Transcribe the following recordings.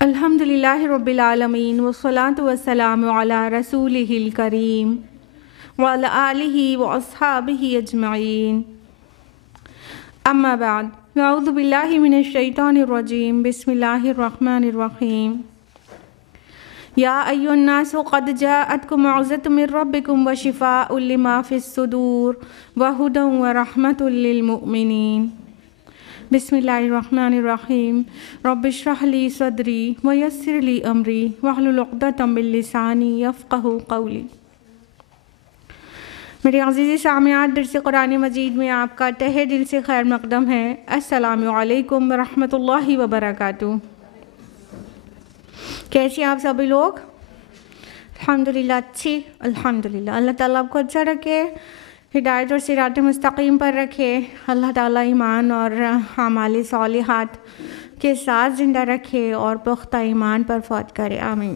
الحمدللہ رب العالمین والصلاة والسلام علی رسولہ الکریم وعلی آلہ واصحابہ اجمعین اما بعد اعوذ باللہ من الشیطان الرجیم بسم اللہ الرحمن الرحیم یا ایھا الناس قد جاءتکم موعظۃ من ربکم وشفاء لما فی الصدور وہدی ورحمۃ للمؤمنین بسم اللہ الرحمن الرحیم رب اشرح لی صدری ویسر لی امری واحلل عقدۃ من لسانی یفقہوا قولی۔ میرے عزیز سامعات، درس قرآن مجید میں آپ کا تہہ دل سے خیر مقدم ہے۔ السلام علیکم ورحمۃ اللہ وبرکاتہ۔ کیسے آپ سبھی لوگ؟ الحمدللہ اچھی، الحمدللہ۔ اللہ تعالیٰ آپ کو اچھا رکھے، ہدایت اور صراط مستقیم پر رکھے۔ اللہ تعالیٰ ایمان اور اعمال صالحات کے ساتھ زندہ رکھے اور پختہ ایمان پر فوت کرے، آمین۔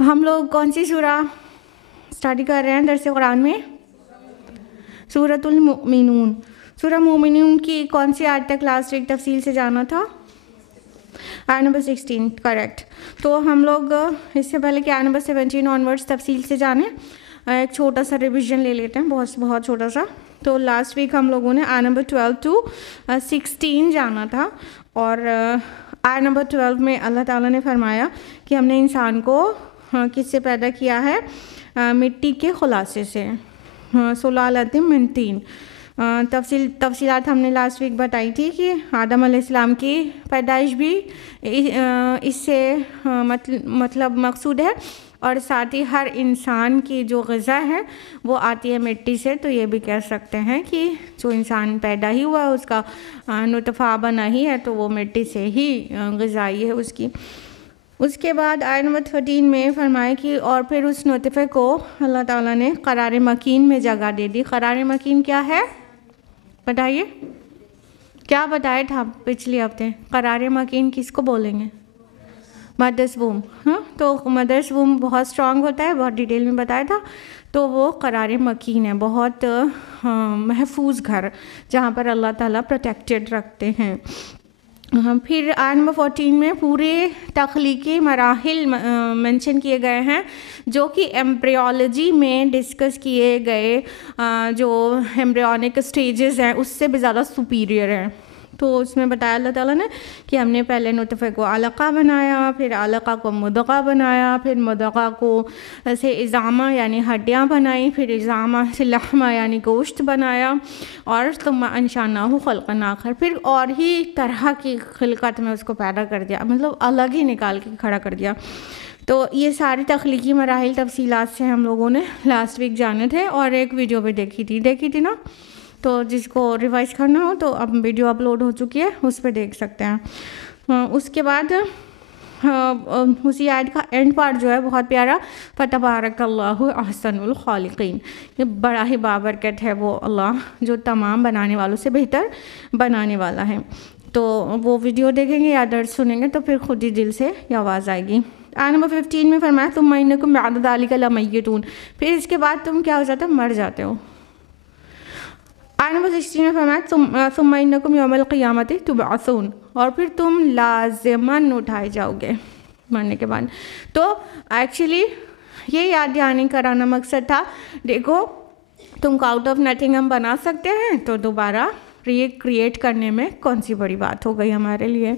ہم لوگ کون سی سورہ اسٹڈی کر رہے ہیں درس قرآن میں؟ سورۃ المؤمنون۔ سورہ مومنون کی کون سی آیت تک لاسٹ ویک تفصیل سے جانا تھا؟ آیت نمبر 16، کریکٹ۔ تو ہم لوگ اس سے پہلے کہ آیت نمبر 17 آنورڈس تفصیل سے جانیں، ایک چھوٹا سا ریویژن لے لیتے ہیں، بہت چھوٹا سا۔ تو لاسٹ ویک ہم لوگوں نے آیت نمبر 12 to 16 جانا تھا، اور آیت نمبر 12 میں اللہ تعالیٰ نے فرمایا کہ ہم نے انسان کو کس سے پیدا کیا ہے؟ مٹی کے خلاصے سے، سلالۃ من طین۔ تفصیلات ہم نے لاسٹ ویک بتائی تھی کہ آدم علیہ السلام کی پیدائش بھی اس سے مطلب مقصود ہے، اور ساتھ ہی ہر انسان کی جو غذا ہے وہ آتی ہے مٹی سے۔ تو یہ بھی کہہ سکتے ہیں کہ جو انسان پیدا ہی ہوا ہے، اس کا نطفہ بنا ہی ہے، تو وہ مٹی سے ہی غذائی ہے اس کی۔ اس کے بعد آیت نمبر 13 میں فرمایا کہ اور پھر اس نطفے کو اللہ تعالیٰ نے قرار مکین میں جگہ دے دی۔ قرار مکین کیا ہے بتائیے؟ کیا بتایا تھا پچھلے ہفتے؟ قرار مکین کس کو بولیں گے؟ مدرس ووم۔ ہاں، تو مدرس ووم بہت اسٹرانگ ہوتا ہے، بہت ڈیٹیل میں بتایا تھا۔ تو وہ قرار مکین ہے، بہت محفوظ گھر جہاں پر اللہ تعالیٰ پروٹیکٹڈ رکھتے ہیں۔ پھر آیت نمبر 14 میں پورے تخلیقی مراحل منشن کیے گئے ہیں، جو کہ ایمبریولوجی میں ڈسکس کیے گئے جو ایمبریونک سٹیجز ہیں اس سے بھی زیادہ سپیریئر ہیں۔ تو اس میں بتایا اللہ تعالیٰ نے کہ ہم نے پہلے نطفے کو علقہ بنایا، پھر علقہ کو مضغہ بنایا، پھر مضغہ کو سے عظامہ یعنی ہڈیاں بنائی، پھر عظامہ سے لحمہ یعنی گوشت بنایا، اور ثم انشأناہ خلقا آخر، پھر اور ہی طرح کی خلقت میں اس کو پیدا کر دیا، مطلب الگ ہی نکال کے کھڑا کر دیا۔ تو یہ ساری تخلیقی مراحل تفصیلات سے ہم لوگوں نے لاسٹ ویک جانے تھے، اور ایک ویڈیو بھی دیکھی تھی نا؟ تو جس کو ریوائز کرنا ہو تو اب ویڈیو اپلوڈ ہو چکی ہے، اس پہ دیکھ سکتے ہیں۔ اس کے بعد اسی آیت کا اینڈ پارٹ جو ہے بہت پیارا، فتبارک اللہ احسن الخالقین۔ یہ بڑا ہی بابرکت ہے وہ اللہ جو تمام بنانے والوں سے بہتر بنانے والا ہے۔ تو وہ ویڈیو دیکھیں گے یا درس سنیں گے تو پھر خود ہی دل سے یہ آواز آئے گی۔ آیت نمبر 15 میں فرمایا ثم انکم بعد ذلک لمیتون، پھر اس کے بعد تم کیا ہو جاتے ہو؟ مر جاتے ہو۔ آیت نمبر 16 میں فرمایا ثم انکم یوم القیامۃ تبعثون، اور پھر تم لازماً اٹھائے جاؤ گے مرنے کے بعد۔ تو ایکچولی یہ یاد دہانی کرانا مقصد تھا، دیکھو تم کو آؤٹ آف نتھنگ ہم بنا سکتے ہیں، تو دوبارہ کریٹ کرنے میں کون سی بڑی بات ہو گئی ہمارے لیے۔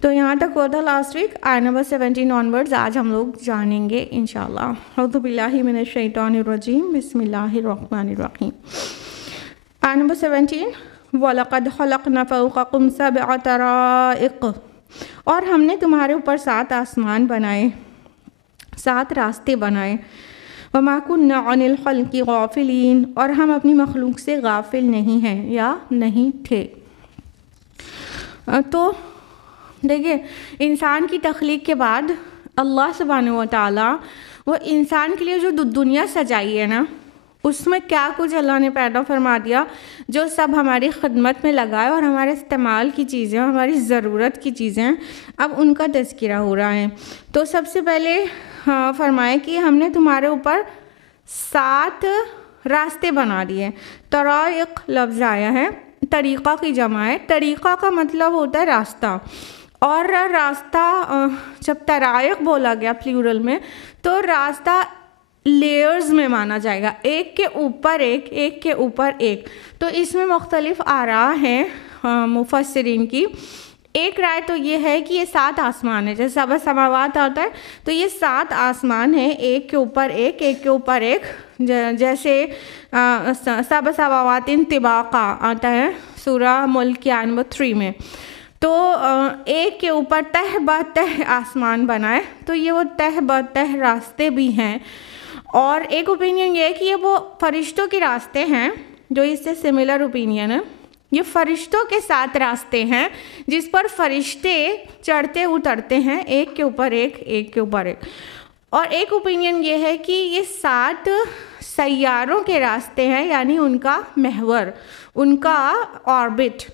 تو یہاں تک ہوا تھا لاسٹ ویک۔ آیت نمبر 17 آنورڈز آج ہم لوگ جانیں گے انشاءاللہ۔ اعوذ باللہ من الشیطان الرجیم، بسم اللہ الرحمن الرحیم۔ آیت نمبر 17 وَلَقَدْ خَلَقْنَا فَوْقَكُمْ سَبْعَ طَرَائِقَ، اور ہم نے تمہارے اوپر 7 آسمان بنائے، 7 راستے بنائے۔ وَمَا كُنَّا عَنِ الْخَلْقِ غَافِلِينَ، اور ہم اپنی مخلوق سے غافل نہیں ہیں یا نہیں تھے۔ تو دیکھیے انسان کی تخلیق کے بعد اللہ سبحانہ و تعالیٰ وہ انسان کے لیے جو دنیا سجائی ہے نا، اس میں کیا کچھ اللہ نے پیدا فرما دیا جو سب ہماری خدمت میں لگائے، اور ہمارے استعمال کی چیزیں، ہماری ضرورت کی چیزیں اب ان کا تذکرہ ہو رہا ہے۔ تو سب سے پہلے فرمائے کہ ہم نے تمہارے اوپر 7 راستے بنا دیے۔ طرائق لفظ آیا ہے، طریقہ کی جمع ہے. طریقہ کا مطلب ہوتا ہے راستہ, اور راستہ جب طرائق بولا گیا پلیورل میں تو راستہ لیئرز میں مانا جائے گا, ایک کے اوپر ایک, ایک کے اوپر ایک. تو اس میں مختلف آراء ہیں مفسرین کی. ایک رائے تو یہ ہے کہ یہ 7 آسمان ہے, جیسے 7 سماوات آتا ہے تو یہ 7 آسمان ہیں, ایک کے اوپر ایک, ایک کے اوپر ایک, جیسے 7 سماوات طباقا آتا ہے سورہ ملک کی آیت نمبر 3 میں. تو ایک کے اوپر تہ بہ تہ آسمان بنائے, تو یہ وہ تہ بہ تہ راستے بھی ہیں. اور ایک اوپینین یہ ہے کہ یہ وہ فرشتوں کے راستے ہیں, جو اس سے سملر اوپینین ہے. یہ فرشتوں کے 7 راستے ہیں جس پر فرشتے چڑھتے اترتے ہیں, ایک کے اوپر ایک, ایک کے اوپر ایک. اور ایک اوپینین یہ ہے کہ یہ 7 سیاروں کے راستے ہیں, یعنی ان کا محور, ان کا آربٹ.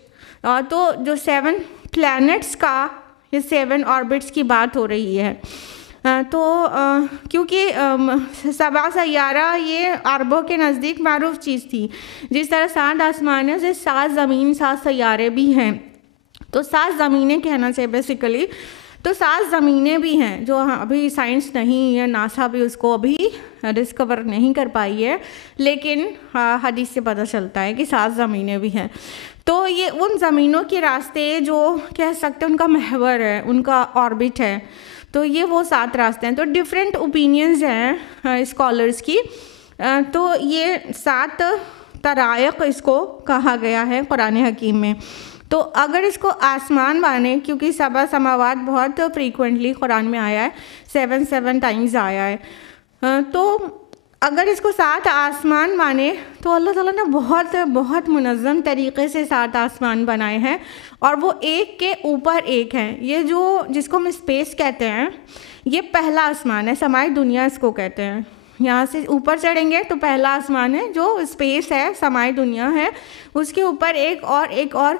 تو جو 7 پلانٹس کا, یہ 7 آربٹس کی بات ہو رہی ہے. تو کیونکہ 7 سیارہ یہ عربوں کے نزدیک معروف چیز تھی. جس طرح 7 آسمان ہے, اسے 7 زمین 7 سیارے بھی ہیں. تو 7 زمینیں کہنا چاہیے بیسیکلی. تو 7 زمینیں بھی ہیں جو ابھی سائنس نہیں یا ناسا بھی اس کو ابھی ڈسکور نہیں کر پائی ہے, لیکن حدیث سے پتہ چلتا ہے کہ 7 زمینیں بھی ہیں. تو یہ ان زمینوں کے راستے جو کہہ سکتے ہیں ان کا محور ہے, ان کا آربٹ ہے. تو یہ وہ 7 راستے ہیں. تو ڈفرینٹ اوپینینز ہیں اسکالرس کی. تو یہ 7 طرائق اس کو کہا گیا ہے قرآن حکیم میں. تو اگر اس کو آسمان مانے, کیونکہ 7 سماوات بہت فریکوینٹلی قرآن میں آیا ہے, 7 ٹائمز آیا ہے, تو اگر اس کو 7 آسمان مانے تو اللہ تعالیٰ نے بہت بہت منظم طریقے سے 7 آسمان بنائے ہیں, اور وہ ایک کے اوپر ایک ہیں. یہ جس کو ہم اسپیس کہتے ہیں, یہ پہلا آسمان ہے, سمائی دنیا اس کو کہتے ہیں. یہاں سے اوپر چڑھیں گے تو پہلا آسمان ہے جو اسپیس ہے, سمائی دنیا ہے, اس کے اوپر ایک اور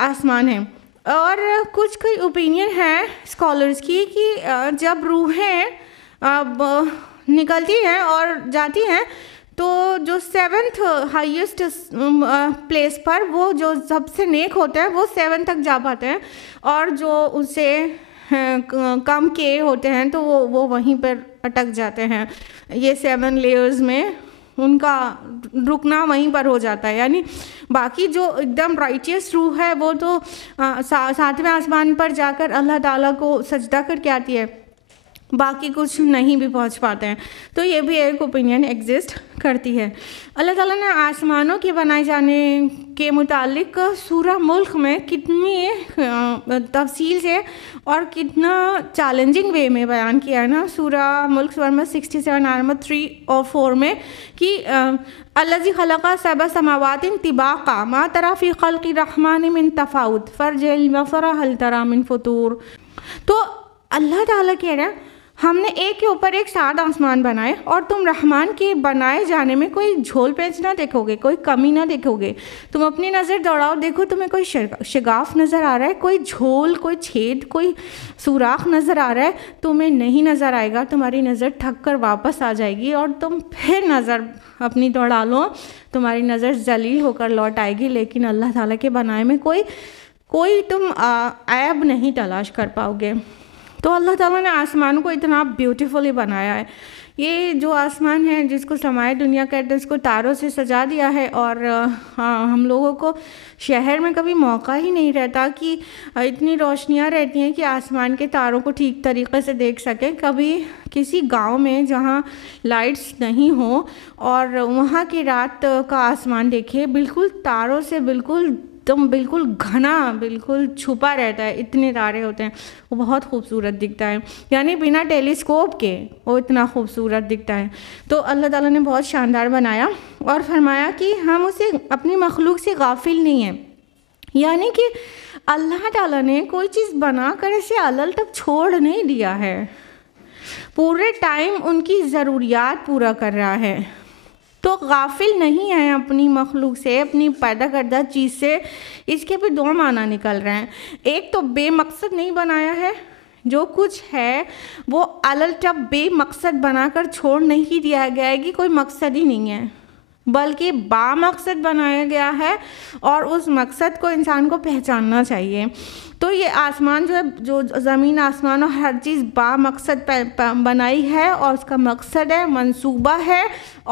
آسمان ہے. اور کچھ کوئی اوپینین ہے اسکالرس کی کہ جب روحیں نکلتی ہیں اور جاتی ہیں تو جو 7th ہائیسٹ پلیس پر وہ جو سب سے نیک ہوتے ہیں وہ 7 تک جا پاتے ہیں, اور جو اس سے کم کے ہوتے ہیں تو وہ وہیں پر اٹک جاتے ہیں. یہ 7 لیئرز میں ان کا رکنا وہیں پر ہو جاتا ہے. یعنی باقی جو ایک دم رائٹیس روح ہے وہ تو 7ویں آسمان پر جا کر اللہ تعالیٰ کو سجدہ کر کے آتی ہے, باقی کچھ نہیں بھی پہنچ پاتے ہیں. تو یہ بھی ایک اوپینین ایگزسٹ کرتی ہے. اللہ تعالیٰ نے آسمانوں کے بنائے جانے کے متعلق سورہ ملک میں کتنی تفصیل سے اور کتنا چیلنجنگ وے میں بیان کیا ہے نا. سورہ ملک سورہ نمبر 67 آیت نمبر 3 اور 4 میں کہ الذی خلق 7 سماوات طباقا ما تری فی خلق الرحمن من تفاوت فارجع البصر هل تری من فطور. تو اللہ تعالیٰ کہہ رہا ہے ہم نے ایک کے اوپر ایک 7 آسمان بنائے, اور تم رحمان کے بنائے جانے میں کوئی جھول پیچ نہ دیکھو گے, کوئی کمی نہ دیکھو گے. تم اپنی نظر دوڑاؤ, دیکھو تمہیں کوئی شگاف نظر آ رہا ہے, کوئی جھول, کوئی چھید, کوئی سوراخ نظر آ رہا ہے, تمہیں نہیں نظر آئے گا. تمہاری نظر تھک کر واپس آ جائے گی اور تم پھر نظر اپنی دوڑا لو, تمہاری نظر ذلیل ہو کر لوٹ آئے گی. لیکن اللہ تعالیٰ کے بنائے میں کوئی تم عیب نہیں تلاش کر پاؤ گے. تو اللہ تعالیٰ نے آسمان کو اتنا بیوٹیفلی بنایا ہے. یہ جو آسمان ہے جس کو سمائی دنیا کہتے ہیں, اس کو تاروں سے سجا دیا ہے. اور ہم لوگوں کو شہر میں کبھی موقع ہی نہیں رہتا کہ اتنی روشنیاں رہتی ہیں کہ آسمان کے تاروں کو ٹھیک طریقے سے دیکھ سکیں. کبھی کسی گاؤں میں جہاں لائٹس نہیں ہوں اور وہاں کی رات کا آسمان دیکھے, بالکل تاروں سے بالکل گھنا, بالکل چھپا رہتا ہے, اتنے تارے ہوتے ہیں, وہ بہت خوبصورت دکھتا ہے. یعنی بنا ٹیلیسکوپ کے وہ اتنا خوبصورت دکھتا ہے. تو اللہ تعالیٰ نے بہت شاندار بنایا اور فرمایا کہ ہم اسے اپنی مخلوق سے غافل نہیں ہیں. یعنی کہ اللہ تعالیٰ نے کوئی چیز بنا کر اسے علل تک چھوڑ نہیں دیا ہے, پورے ٹائم ان کی ضروریات پورا کر رہا ہے. تو غافل نہیں ہے اپنی مخلوق سے, اپنی پیدا کردہ چیز سے. اس کے بھی 2 معنی نکل رہے ہیں. ایک تو بے مقصد نہیں بنایا ہے, جو کچھ ہے وہ علل ٹب بے مقصد بنا کر چھوڑ نہیں دیا گیا ہے کہ کوئی مقصد ہی نہیں ہے. بلکہ بامقصد بنایا گیا ہے اور اس مقصد کو انسان کو پہچاننا چاہیے. تو یہ آسمان جو ہے، جو زمین آسمان اور ہر چیز بامقصد بنائی ہے، اور اس کا مقصد ہے، منصوبہ ہے،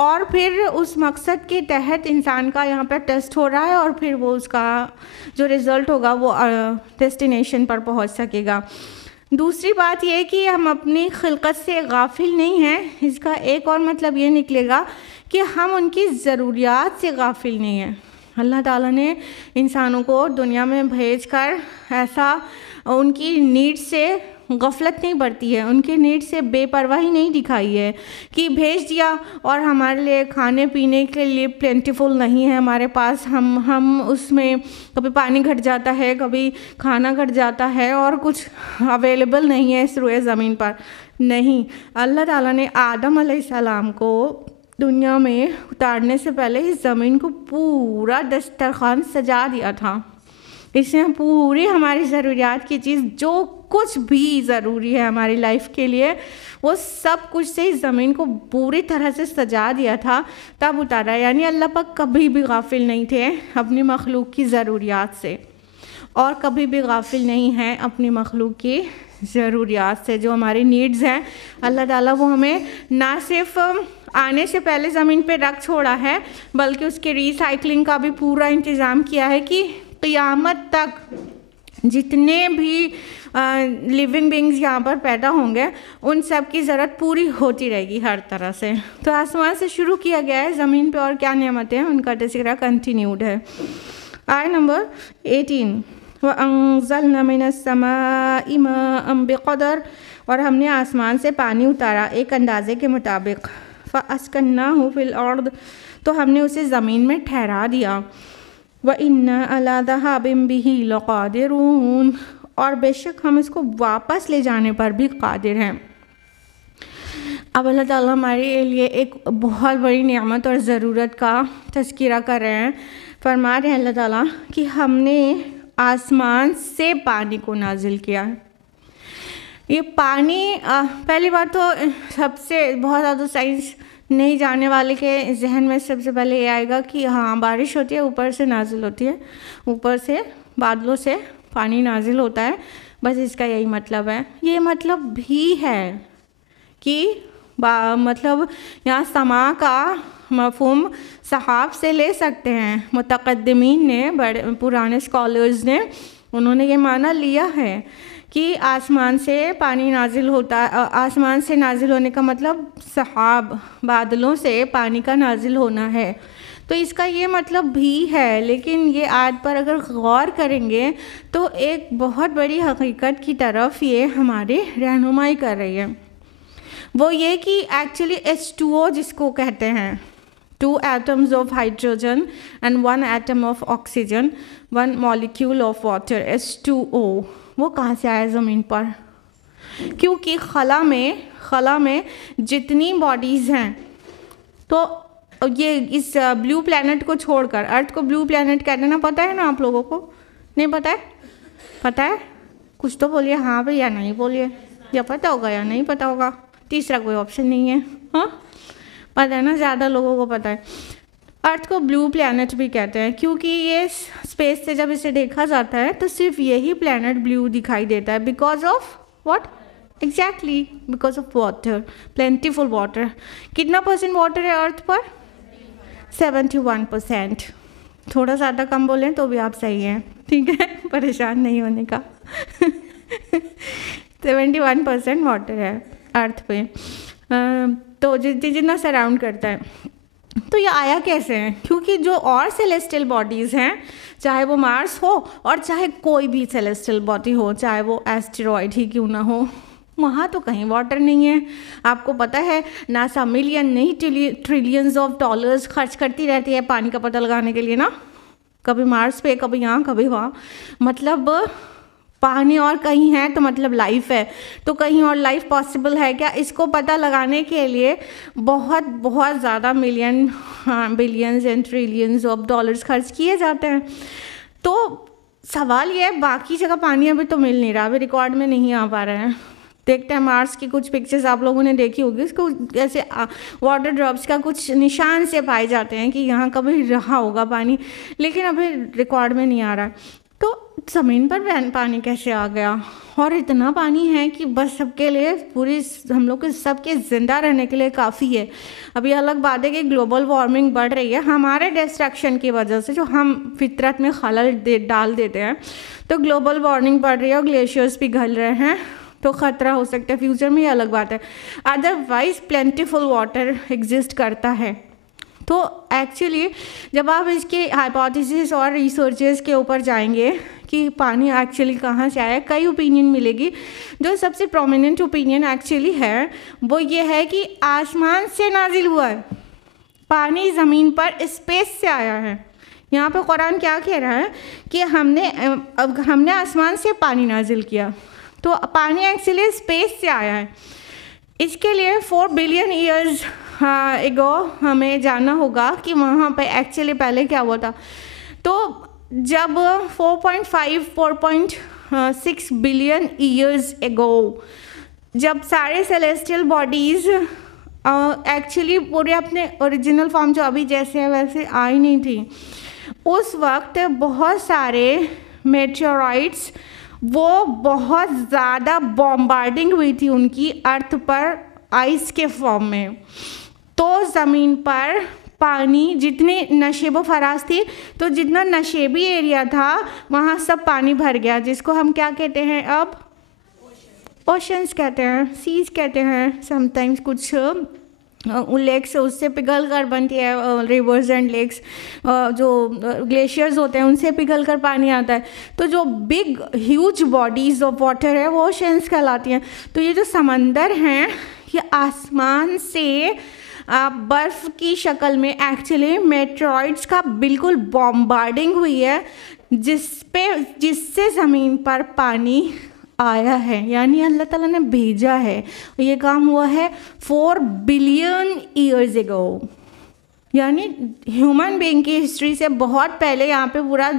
اور پھر اس مقصد کے تحت انسان کا یہاں پہ ٹیسٹ ہو رہا ہے، اور پھر وہ اس کا جو رزلٹ ہوگا وہ ڈیسٹینیشن پر پہنچ سکے گا. دوسری بات یہ کہ ہم اپنی خلقت سے غافل نہیں ہیں. اس کا ایک اور مطلب یہ نکلے گا کہ ہم ان کی ضروریات سے غافل نہیں ہیں. اللہ تعالیٰ نے انسانوں کو دنیا میں بھیج کر ایسا ان کی نیڈ سے غفلت نہیں برتی ہے، ان کی نیڈ سے بے پرواہی نہیں دکھائی ہے کہ بھیج دیا اور ہمارے لیے کھانے پینے کے لیے پلینٹیفل نہیں ہے ہمارے پاس، ہم اس میں کبھی پانی گھٹ جاتا ہے، کبھی کھانا گھٹ جاتا ہے، اور کچھ اویلیبل نہیں ہے اس روئے زمین پر. نہیں، اللہ تعالیٰ نے آدم علیہ السلام کو دنیا میں اتارنے سے پہلے اس زمین کو پورا دسترخوان سجا دیا تھا. اس نے پوری ہماری ضروریات کی چیز، جو کچھ بھی ضروری ہے ہماری لائف کے لیے، وہ سب کچھ سے اس زمین کو پوری طرح سے سجا دیا تھا، تب اتارا. یعنی اللہ پاک کبھی بھی غافل نہیں تھے اپنی مخلوق کی ضروریات سے، اور کبھی بھی غافل نہیں ہیں اپنی مخلوق کی ضروریات سے. جو ہماری نیڈز ہیں اللہ تعالیٰ وہ ہمیں نہ صرف آنے سے پہلے زمین پہ رکھ چھوڑا ہے، بلکہ اس کے ری سائیکلنگ کا بھی پورا انتظام کیا ہے کہ قیامت تک جتنے بھی لیونگ بینگز یہاں پر پیدا ہوں گے ان سب کی ضرورت پوری ہوتی رہے گی ہر طرح سے. تو آسمان سے شروع کیا گیا ہے، زمین پہ اور کیا نعمتیں ہیں ان کا تذکرہ کنٹینیوڈ ہے. آیت نمبر 18 وَأَنزَلْنَا مِنَ السَّمَاءِ مَاءً بِقَدَرٍ، اور ہم نے آسمان سے پانی اتارا ایک اندازے کے مطابق. فَأَسْكَنَّاهُ فِي الْأَرْضِ، تو ہم نے اسے زمین میں ٹھہرا دیا. وَإِنَّا عَلَىٰ ذَهَابٍ بِهِ لَقَادِرُونَ، اور بے شک ہم اس کو واپس لے جانے پر بھی قادر ہیں. اب اللہ تعالیٰ ہمارے لیے ایک بہت بڑی نعمت اور ضرورت کا تذکرہ کر رہے ہیں. فرما رہے ہیں اللہ تعالیٰ کہ ہم نے آسمان سے پانی کو نازل کیا. یہ پانی پہلی بات تو سب سے بہت زیادہ سائنس نہیں جاننے والے کے ذہن میں سب سے پہلے یہ آئے گا کہ ہاں بارش ہوتی ہے، اوپر سے نازل ہوتی ہے، اوپر سے بادلوں سے پانی نازل ہوتا ہے، بس اس کا یہی مطلب ہے. یہ مطلب بھی ہے کہ مطلب یہاں سما کا مفہوم سحاب سے لے سکتے ہیں. متقدمین نے، بڑے پرانے اسکالرز نے، انہوں نے یہ معنی لیا ہے کہ آسمان سے پانی نازل ہوتا، آسمان سے نازل ہونے کا مطلب سحاب، بادلوں سے پانی کا نازل ہونا ہے. تو اس کا یہ مطلب بھی ہے، لیکن یہ آیت پر اگر غور کریں گے تو ایک بہت بڑی حقیقت کی طرف یہ ہماری رہنمائی کر رہی ہے. وہ یہ کہ ایکچولی H2O جس کو کہتے ہیں، 2 atoms of hydrogen and 1 atom of oxygen, 1 molecule of water, H2O، وہ کہاں سے آیا زمین پر؟ کیونکہ خلا میں جتنی باڈیز ہیں، تو یہ اس بلیو پلانٹ کو چھوڑ کر، ارتھ کو بلیو پلانٹ کہتے ہیں نا، پتہ ہے نا آپ لوگوں کو؟ نہیں پتہ ہے؟ پتہ ہے؟ کچھ تو بولیے ہاں بھئی یا نہیں بولیے، یا پتہ ہوگا یا نہیں پتہ ہوگا، تیسرا کوئی آپشن نہیں ہے. ہاں پتہ ہے نا، زیادہ لوگوں کو پتہ ہے. ارتھ کو بلیو پلانٹ بھی کہتے ہیں کیونکہ یہ اسپیس سے جب اسے دیکھا جاتا ہے تو صرف یہی پلانٹ بلیو دکھائی دیتا ہے. Because of what? Exactly because of water, plentiful water. کتنا پرسنٹ واٹر ہے ارتھ پر؟ 71%. تھوڑا زیادہ کم بولیں تو بھی آپ صحیح ہیں، ٹھیک ہے، پریشان نہیں ہونے کا. 71% واٹر ہے ارتھ پہ، تو جتنا سراؤنڈ کرتا ہے. تو یہ آیا کیسے ہیں؟ کیونکہ جو اور سیلیسٹل باڈیز ہیں، چاہے وہ مارس ہو اور چاہے کوئی بھی سیلیسٹل باڈی ہو، چاہے وہ ایسٹیرائڈ ہی کیوں نہ ہو، وہاں تو کہیں واٹر نہیں ہے. آپ کو پتہ ہے ناسا ملین نہیں ٹریلینز آف ڈالرز خرچ کرتی رہتی ہے پانی کا پتہ لگانے کے لیے نا، کبھی مارس پہ، کبھی یہاں، کبھی وہاں. مطلب پانی اور کہیں ہے تو مطلب لائف ہے، تو کہیں اور لائف پاسبل ہے کیا؟ اس کو پتہ لگانے کے لیے بہت بہت زیادہ million, billions and trillions of dollars خرچ کیے جاتے ہیں. تو سوال یہ ہے باقی جگہ پانی ابھی تو مل نہیں رہا، ابھی ریکارڈ میں نہیں آ پا رہا ہے. دیکھتے ہیں مارس کی کچھ پکچرز آپ لوگوں نے دیکھی ہوگی, اس کو ایسے واٹر ڈراپس کا کچھ نشان سے پائے جاتے ہیں کہ یہاں کبھی رہا ہوگا پانی, لیکن ابھی ریکارڈ میں نہیں آ رہا. تو زمین پر پانی کیسے آ گیا؟ اور اتنا پانی ہے کہ بس سب کے لیے, پوری ہم لوگ کے سب کے زندہ رہنے کے لیے کافی ہے. ابھی الگ بات ہے کہ گلوبل وارمنگ بڑھ رہی ہے ہمارے ڈسٹریکشن کی وجہ سے, جو ہم فطرت میں خلل ڈال دیتے ہیں. تو گلوبل وارمنگ بڑھ رہی ہے اور گلیشیئرز پگھل رہے ہیں, تو خطرہ ہو سکتا ہے فیوچر میں, یہ الگ بات ہے. ادروائز پلینٹیفل واٹر ایگزسٹ کرتا ہے. تو ایکچولی جب آپ اس کے ہائپوتھیسس اور ریسرچز کے اوپر جائیں گے کہ پانی ایکچولی کہاں سے آیا, کئی اوپینین ملے گی. جو سب سے پرومیننٹ اوپینین ایکچولی ہے وہ یہ ہے کہ آسمان سے نازل ہوا ہے پانی, زمین پر اسپیس سے آیا ہے. یہاں پہ قرآن کیا کہہ رہا ہے کہ ہم نے آسمان سے پانی نازل کیا. تو پانی ایکچولی اسپیس سے آیا ہے. اس کے لیے 4 بلین ایئرز ایگو ہمیں جاننا ہوگا کہ وہاں پہ ایکچولی پہلے کیا ہوا تھا. تو جب 4.6 بلین ایئرز ایگو جب سارے سیلیسٹیل باڈیز ایکچولی پورے اپنے اوریجنل فارم جو ابھی جیسے ہے ویسے آئی نہیں تھی, اس وقت بہت سارے میٹیورائٹس وہ بہت زیادہ بمبارڈنگ ہوئی تھی ان کی ارتھ پر آئس کے فارم میں. تو زمین پر پانی جتنی نشیب و فراز تھی, تو جتنا نشیبی ایریا تھا وہاں سب پانی بھر گیا, جس کو ہم کیا کہتے ہیں اب اوشنز کہتے ہیں, سیز کہتے ہیں. سم ٹائمز کچھ لیکس اس سے پگھل کر بنتی ہے, ریورز اینڈ لیکس, جو گلیشیئرز ہوتے ہیں ان سے پگھل کر پانی آتا ہے. تو جو big huge bodies of water ہے وہ اوشنز کہلاتی ہیں. تو یہ جو سمندر ہیں یہ آسمان سے برف کی شکل میں ایکچولی میٹرائڈس کا بالکل بمبارڈنگ ہوئی ہے, جس سے زمین پر پانی آیا ہے. یعنی اللہ تعالیٰ نے بھیجا ہے. یہ کام ہوا ہے 4 بلین ایئرز ایگو. یعنی ہیومن بینگ کی ہسٹری سے بہت پہلے یہاں پہ پورا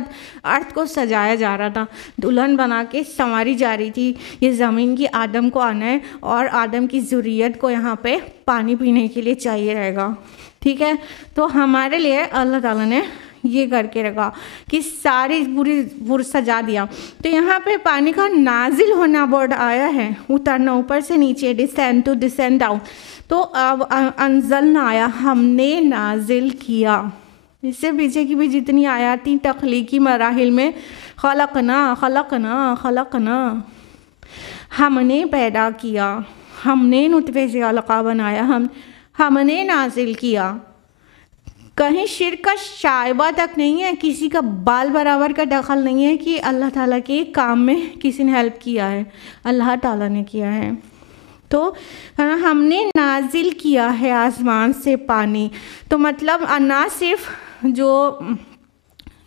ارتھ کو سجایا جا رہا تھا, دلہن بنا کے سنواری جا رہی تھی. یہ زمین کی آدم کو آنا ہے اور آدم کی ذریت کو یہاں پہ پانی پینے کے لیے چاہیے رہے گا. ٹھیک ہے, تو ہمارے لیے اللہ تعالیٰ نے یہ کر کے رکھا کہ ساری پوری سجا دیا. تو یہاں پہ پانی کا نازل ہونا ورڈ آیا ہے, اترنا اوپر سے نیچے, ڈسینڈ ٹو ڈسینڈ ڈاؤن. تو اب انزلنا آیا, ہم نے نازل کیا. اس سے پیچھے کی بھی جتنی آیاتی تخلیقی مراحل میں خلقنا خلقنا خلقنا, ہم نے پیدا کیا, ہم نے نطفے سے علقہ بنایا, ہم نے نازل کیا. کہیں شرک کا شائبہ تک نہیں ہے, کسی کا بال برابر کا دخل نہیں ہے کہ اللہ تعالیٰ کے کام میں کسی نے ہیلپ کیا ہے, اللہ تعالیٰ نے کیا ہے. تو ہم نے نازل کیا ہے آسمان سے پانی. تو مطلب نہ صرف جو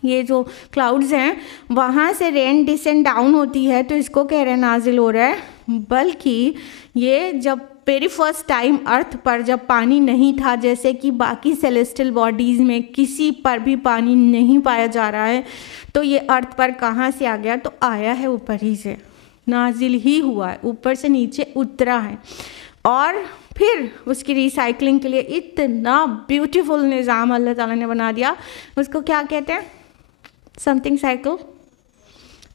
یہ جو کلاؤڈز ہیں وہاں سے رین ڈسینڈ ڈاؤن ہوتی ہے تو اس کو کہہ رہے ہیں نازل ہو رہا ہے, بلکہ یہ جب ویری فرسٹ ٹائم ارتھ پر جب پانی نہیں تھا, جیسے کہ باقی سیلیسٹل باڈیز میں کسی پر بھی پانی نہیں پایا جا رہا ہے, تو یہ ارتھ پر کہاں سے آ گیا؟ تو آیا ہے اوپر ہی سے, نازل ہی ہوا ہے, اوپر سے نیچے اترا ہے. اور پھر اس کی ریسائکلنگ کے لیے اتنا بیوٹیفل نظام اللہ تعالیٰ نے بنا دیا. اس کو کیا کہتے ہیں؟ Some thing cycle.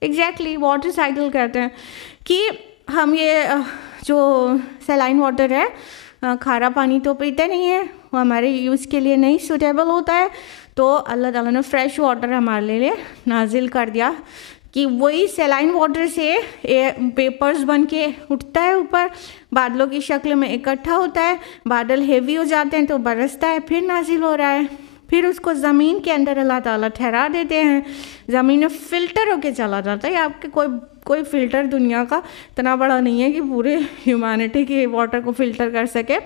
Exactly water cycle کہتے ہیں. کہ ہم یہ جو سیلائن واٹر ہے, کھارا پانی تو پیتے نہیں ہیں, وہ ہمارے یوز کے لیے نہیں سوٹیبل ہوتا ہے. تو اللہ تعالیٰ نے فریش واٹر ہمارے لیے نازل کر دیا کہ وہی سیلائن واٹر سے پیپرز بن کے اٹھتا ہے اوپر, بادلوں کی شکل میں اکٹھا ہوتا ہے, بادل ہیوی ہو جاتے ہیں تو برستا ہے, پھر نازل ہو رہا ہے. پھر اس کو زمین کے اندر اللہ تعالیٰ ٹھہرا دیتے ہیں, زمین میں فلٹر ہو کے چلا جاتا ہے. آپ کے کوئی فلٹر دنیا کا اتنا بڑا نہیں ہے کہ پورے ہیومینٹی کے واٹر کو فلٹر کر سکے.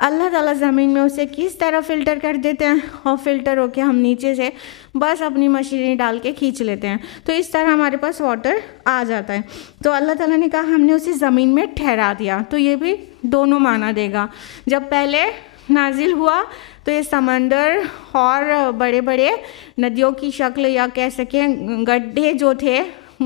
اللہ تعالیٰ زمین میں اسے کس طرح فلٹر کر دیتے ہیں, اور فلٹر ہو کے ہم نیچے سے بس اپنی مشینیں ڈال کے کھینچ لیتے ہیں. تو اس طرح ہمارے پاس واٹر آ جاتا ہے. تو اللہ تعالیٰ نے کہا ہم نے اسے زمین میں ٹھہرا دیا. تو یہ بھی دونوں معنی دے گا. جب پہلے نازل ہوا تو یہ سمندر اور بڑے بڑے ندیوں کی شکل یا کہہ سکیں گڈھے جو تھے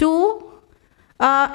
2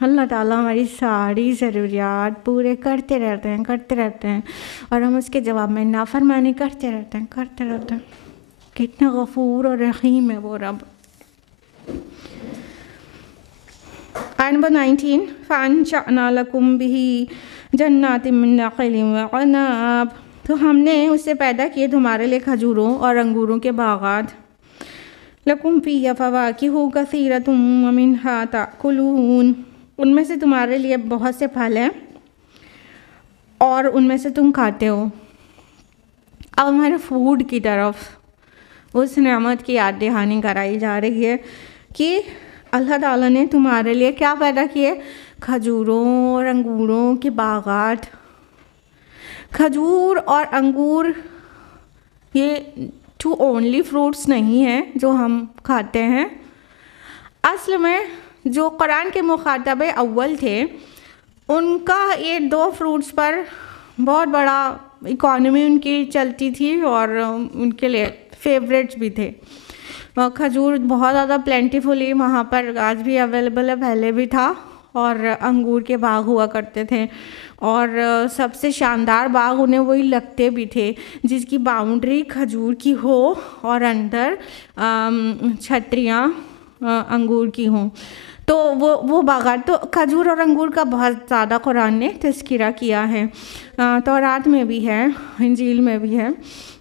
اللہ تعالیٰ ہماری ساری ضروریات پورے کرتے رہتے ہیں اور ہم اس کے جواب میں نافرمانی کرتے رہتے ہیں. کتنا غفور اور رحیم ہے وہ رب. آیت نمبر 19 فَأَنشَأْنَا لَكُمْ بِهِ جَنَّاتٍ مِّن نَخِيلٍ وَعَنَابٍ. تو ہم نے اس سے پیدا کیے تمہارے لیے کھجوروں اور انگوروں کے باغات. لَكُمْ فِيهَا فَوَاكِهُ كَثِيرَةٌ وَمِنْهَا تَأْكُلُونَ. ان میں سے تمہارے لیے بہت سے پھل ہیں اور ان میں سے تم کھاتے ہو. اب ہمارے فوڈ کی طرف اس نعمت کی یاد دہانی کرائی جا رہی ہے کہ اللہ تعالیٰ نے تمہارے لیے کیا پیدا کیے؟ کھجوروں اور انگوروں کے باغات. کھجور اور انگور یہ ٹو اونلی فروٹس نہیں ہیں جو ہم کھاتے ہیں. اصل میں جو قرآن کے مخاطب اول تھے ان کا یہ 2 فروٹس پر بہت بڑا اکانومی ان کی چلتی تھی اور ان کے لیے فیوریٹس بھی تھے. کھجور بہت زیادہ پلینٹیفلی وہاں پر آج بھی اویلیبل ہے، پہلے بھی تھا، اور انگور کے باغ ہوا کرتے تھے اور سب سے شاندار باغ انہیں وہی لگتے بھی تھے جس کی باؤنڈری کھجور کی ہو اور اندر چھتریاں انگور کی ہوں. تو وہ باغات، تو کھجور اور انگور کا بہت زیادہ قرآن نے تذکرہ کیا ہے. تورات میں بھی ہے، انجیل میں بھی ہے،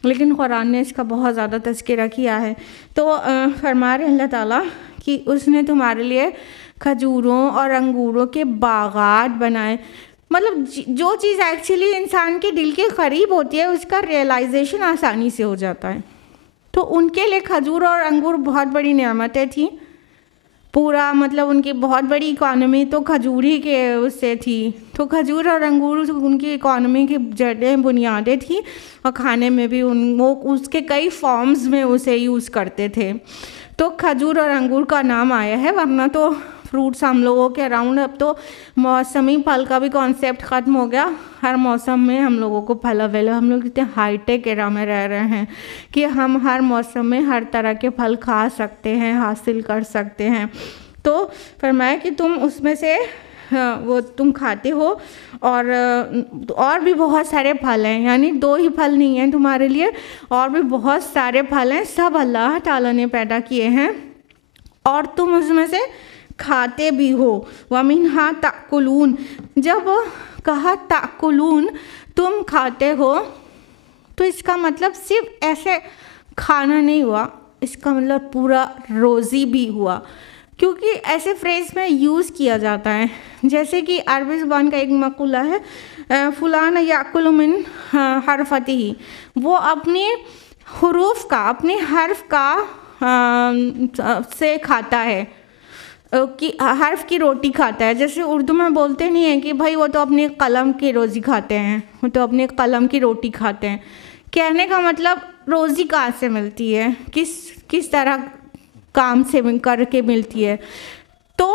لیکن قرآن نے اس کا بہت زیادہ تذکرہ کیا ہے. تو فرما رہے اللہ تعالیٰ کہ اس نے تمہارے لیے کھجوروں اور انگوروں کے باغات بنائے. مطلب جو چیز ایکچولی انسان کے دل کے قریب ہوتی ہے اس کا ریئلائزیشن آسانی سے ہو جاتا ہے. تو ان کے لیے کھجور اور انگور بہت بڑی نعمتیں تھیں. پورا مطلب ان کی بہت بڑی اکانومی تو کھجور ہی کے اس سے تھی. تو کھجور اور انگور ان کی اکانومی کی جڑیں بنیادیں تھیں اور کھانے میں بھی وہ اس کے کئی فارمز میں اسے یوز کرتے تھے. تو کھجور اور انگور کا نام آیا ہے، ورنہ تو فروٹس ہم لوگوں کے اراؤنڈ اب تو موسمی پھل کا بھی کانسیپٹ ختم ہو گیا. ہر موسم میں ہم لوگوں کو پھل اویلیبل. ہم لوگ اتنے ہائی ٹیک ایرا میں رہ رہے ہیں کہ ہم ہر موسم میں ہر طرح کے پھل کھا سکتے ہیں، حاصل کر سکتے ہیں. تو فرمایا کہ تم اس میں سے وہ تم کھاتے ہو اور بھی بہت سارے پھل ہیں، یعنی 2 ہی پھل نہیں ہیں تمہارے لیے، اور بھی بہت سارے پھل ہیں. سب اللہ تعالیٰ نے پیدا کیے ہیں اور تم اس میں سے کھاتے بھی ہو. وَمِنْهَا تَأْكُلُونَ. جب کہا تَأْكُلُونَ تم کھاتے ہو تو اس کا مطلب صرف ایسے کھانا نہیں ہوا، اس کا مطلب پورا روزی بھی ہوا، کیونکہ ایسے فریز میں یوز کیا جاتا ہے. جیسے کہ عربی زبان کا ایک مقولہ ہے فلان یاکل من حرفتہ، وہ اپنے حروف کا، اپنے حرف کا سے کھاتا ہے، کہ حرف کی روٹی کھاتا ہے. جیسے اردو میں بولتے نہیں ہیں کہ بھائی وہ تو اپنے قلم کی روزی کھاتے ہیں، وہ تو اپنے قلم کی روٹی کھاتے ہیں. کہنے کا مطلب روزی کہاں سے ملتی ہے، کس طرح کام سے کر کے ملتی ہے. تو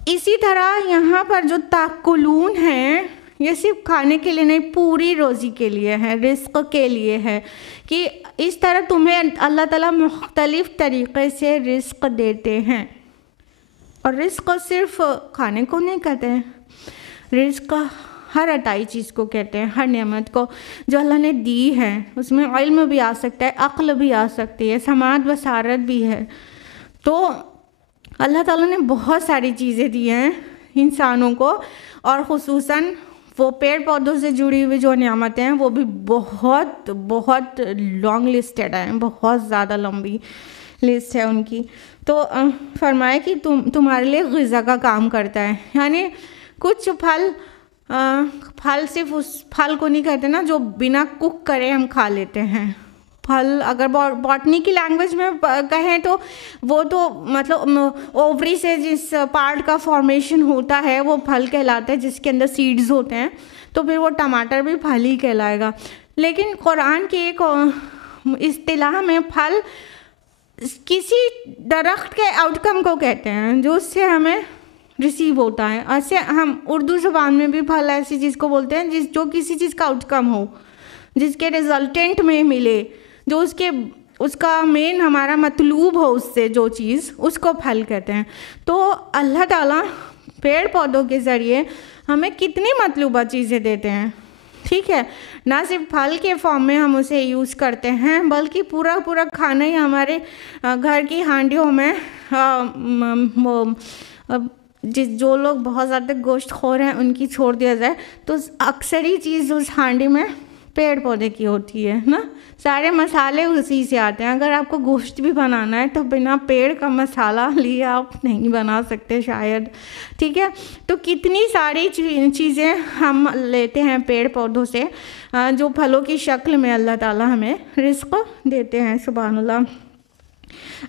اسی طرح یہاں پر جو تاکلون ہیں یہ صرف کھانے کے لیے نہیں، پوری روزی کے لیے ہے، رزق کے لیے ہے، کہ اس طرح تمہیں اللہ تعالیٰ مختلف طریقے سے رزق دیتے ہیں. اور رزق صرف کھانے کو نہیں کہتے ہیں، رزق ہر عطائی چیز کو کہتے ہیں، ہر نعمت کو جو اللہ نے دی ہے. اس میں علم بھی آ سکتا ہے، عقل بھی آ سکتی ہے، سماعت بصارت بھی ہے. تو اللہ تعالیٰ نے بہت ساری چیزیں دی ہیں انسانوں کو، اور خصوصاً وہ پیڑ پودوں سے جڑی ہوئی جو نعمتیں ہیں وہ بھی بہت بہت لانگ لسٹڈ ہیں، بہت زیادہ لمبی لسٹ ہے ان کی. تو فرمائے کہ تمہارے لیے غذا کا کام کرتا ہے. یعنی کچھ پھل صرف اس پھل کو نہیں کہتے نا جو بنا کک کرے ہم کھا لیتے ہیں. پھل اگر باٹنی کی لینگویج میں کہیں تو وہ تو مطلب اووری سے جس پارٹ کا فارمیشن ہوتا ہے وہ پھل کہلاتا ہے، جس کے اندر سیڈز ہوتے ہیں. تو پھر وہ ٹماٹر بھی پھل ہی کہلائے گا. لیکن قرآن کی ایک اصطلاح میں پھل کسی درخت کے آؤٹ کم کو کہتے ہیں جو اس سے ہمیں ریسیو ہوتا ہے. ایسے ہم اردو زبان میں بھی پھل ایسی چیز کو بولتے ہیں جو کسی چیز کا آؤٹ کم ہو، جس کے ریزلٹنٹ میں ملے، جو اس کا مین ہمارا مطلوب ہو، اس سے جو چیز، اس کو پھل کہتے ہیں. تو اللہ تعالیٰ پیڑ پودوں کے ذریعے ہمیں کتنی مطلوبہ چیزیں دیتے ہیں، ٹھیک ہے، نہ صرف پھل کے فارم میں ہم اسے یوز کرتے ہیں بلکہ پورا کھانا ہی ہمارے گھر کی ہانڈیوں میں جو لوگ بہت زیادہ گوشت خور ہیں ان کی چھوڑ دیا جائے تو اکثر ہی چیز اس ہانڈی میں پیڑ پودے کی ہوتی ہے نا، سارے مسالے اسی سے آتے ہیں۔ اگر آپ کو گوشت بھی بنانا ہے تو بنا پیڑ کا مسالہ لیے آپ نہیں بنا سکتے شاید، ٹھیک ہے۔ تو کتنی ساری چیزیں ہم لیتے ہیں پیڑ پودوں سے جو پھلوں کی شکل میں اللہ تعالیٰ ہمیں رزق دیتے ہیں، سبحان اللہ۔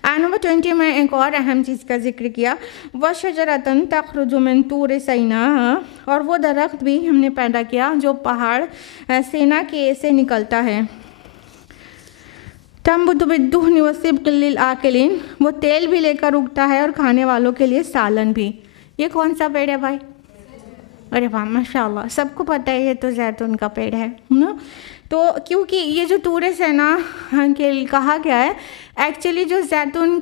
آیت نمبر 20 میں ایک اور اہم چیز کا ذکر کیا، وَشَجَرَةً تَخْرُجُ مِن طُورِ سِینَاءَ، اور وہ درخت بھی ہم نے پیدا کیا جو پہاڑ سینا کے سے نکلتا ہے، تَنبُتُ بِالدُّهْنِ وَالصِّبْغِ لِلْآكِلِينَ، وہ تیل بھی لے کر اگتا ہے اور کھانے والوں کے لیے سالن بھی۔ یہ کون سا پیڑ ہے بھائی؟ ارے واہ ماشاء اللہ، سب کو پتہ ہے یہ تو زیتون کا پیڑ ہے نا۔ تو کیونکہ یہ جو طور سینا کے کہا گیا ہے، ایکچولی جو زیتون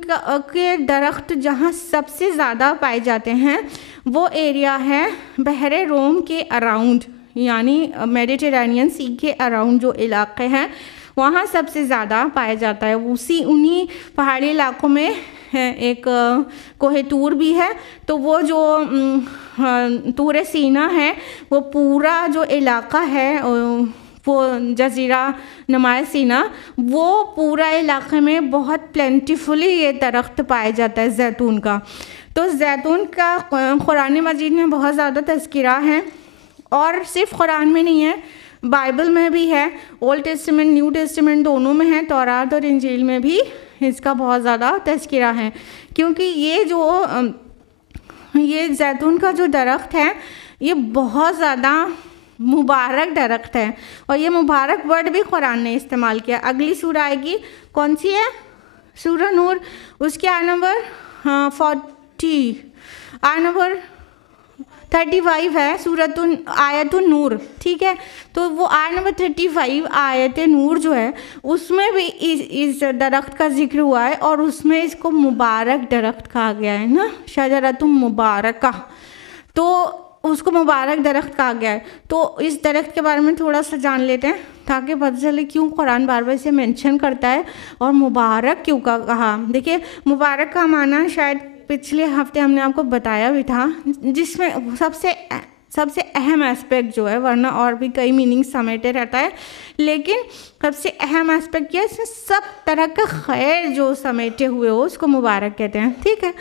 کے درخت جہاں سب سے زیادہ پائے جاتے ہیں وہ ایریا ہے بحر روم کے اراؤنڈ، یعنی میڈیٹرینین سی کے اراؤنڈ جو علاقے ہیں وہاں سب سے زیادہ پایا جاتا ہے۔ انہی پہاڑی علاقوں میں ایک کوہ طور بھی ہے، تو وہ جو طور سینا ہے وہ پورا جو علاقہ ہے وہ جزیرہ نمائے سینا، وہ پورا علاقے میں بہت پلینٹیفلی یہ درخت پایا جاتا ہے زیتون کا۔ تو زیتون کا قرآن مجید میں بہت زیادہ تذکرہ ہے، اور صرف قرآن میں نہیں ہے، بائبل میں بھی ہے، اولڈ ٹیسٹمنٹ نیو ٹیسٹمنٹ دونوں میں ہے، تورات اور انجیل میں بھی اس کا بہت زیادہ تذکرہ ہے، کیونکہ یہ زیتون کا جو درخت ہے یہ بہت زیادہ مبارک درخت ہے، اور یہ مبارک ورڈ بھی قرآن نے استعمال کیا۔ اگلی سورہ آئے گی، کون سی ہے؟ سورہ نور، اس کے آیت نمبر 40، آیت نمبر 35 ہے آیت النور، ٹھیک ہے۔ تو وہ آیت نمبر 35 آیت نور جو ہے اس میں بھی اس درخت کا ذکر ہوا ہے، اور اس میں اس کو مبارک درخت کہا گیا ہے نا، شجرۃ مبارکہ، تو اس کو مبارک درخت کہا گیا ہے۔ تو اس درخت کے بارے میں تھوڑا سا جان لیتے ہیں تاکہ پتہ چلے کیوں قرآن بار بار اسے مینشن کرتا ہے اور مبارک کیوں کہا۔ دیکھیے مبارک کا معنی شاید پچھلے ہفتے ہم نے آپ کو بتایا بھی تھا، جس میں سب سے اہم ایسپیکٹ جو ہے، ورنہ اور بھی کئی میننگ سمیٹے رہتا ہے، لیکن سب سے اہم ایسپیکٹ یہ ہے اس میں سب طرح کا خیر جو سمیٹے ہوئے ہو اس کو مبارک کہتے ہیں، ٹھیک ہے۔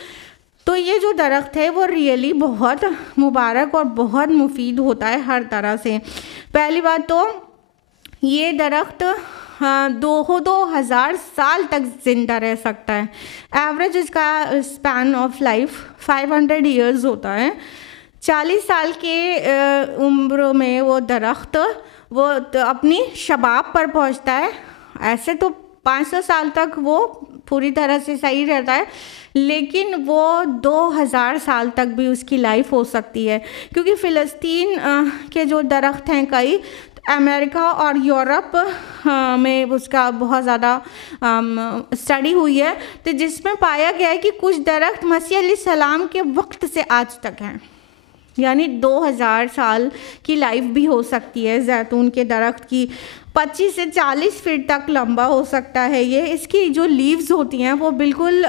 تو یہ جو درخت ہے وہ ریئلی بہت مبارک اور بہت مفید ہوتا ہے ہر طرح سے۔ پہلی بات تو یہ درخت 2000 سال تک زندہ رہ سکتا ہے، ایوریج اس کا اسپین آف لائف 500 ایئرز ہوتا ہے۔ 40 سال کے عمر میں وہ درخت وہ اپنی شباب پر پہنچتا ہے، ایسے تو 500 سال تک وہ پوری طرح سے صحیح رہتا ہے، لیکن وہ 2000 سال تک بھی اس کی لائف ہو سکتی ہے، کیونکہ فلسطین کے جو درخت ہیں کئی، امریکہ اور یورپ میں اس کا بہت زیادہ اسٹڈی ہوئی ہے، تو جس میں پایا گیا ہے کہ کچھ درخت مسیح علیہ السلام کے وقت سے آج تک ہیں، یعنی 2000 سال کی لائف بھی ہو سکتی ہے زیتون کے درخت کی۔ 25 سے 40 فٹ تک لمبا ہو سکتا ہے یہ۔ اس کی جو لیوز ہوتی ہیں وہ بالکل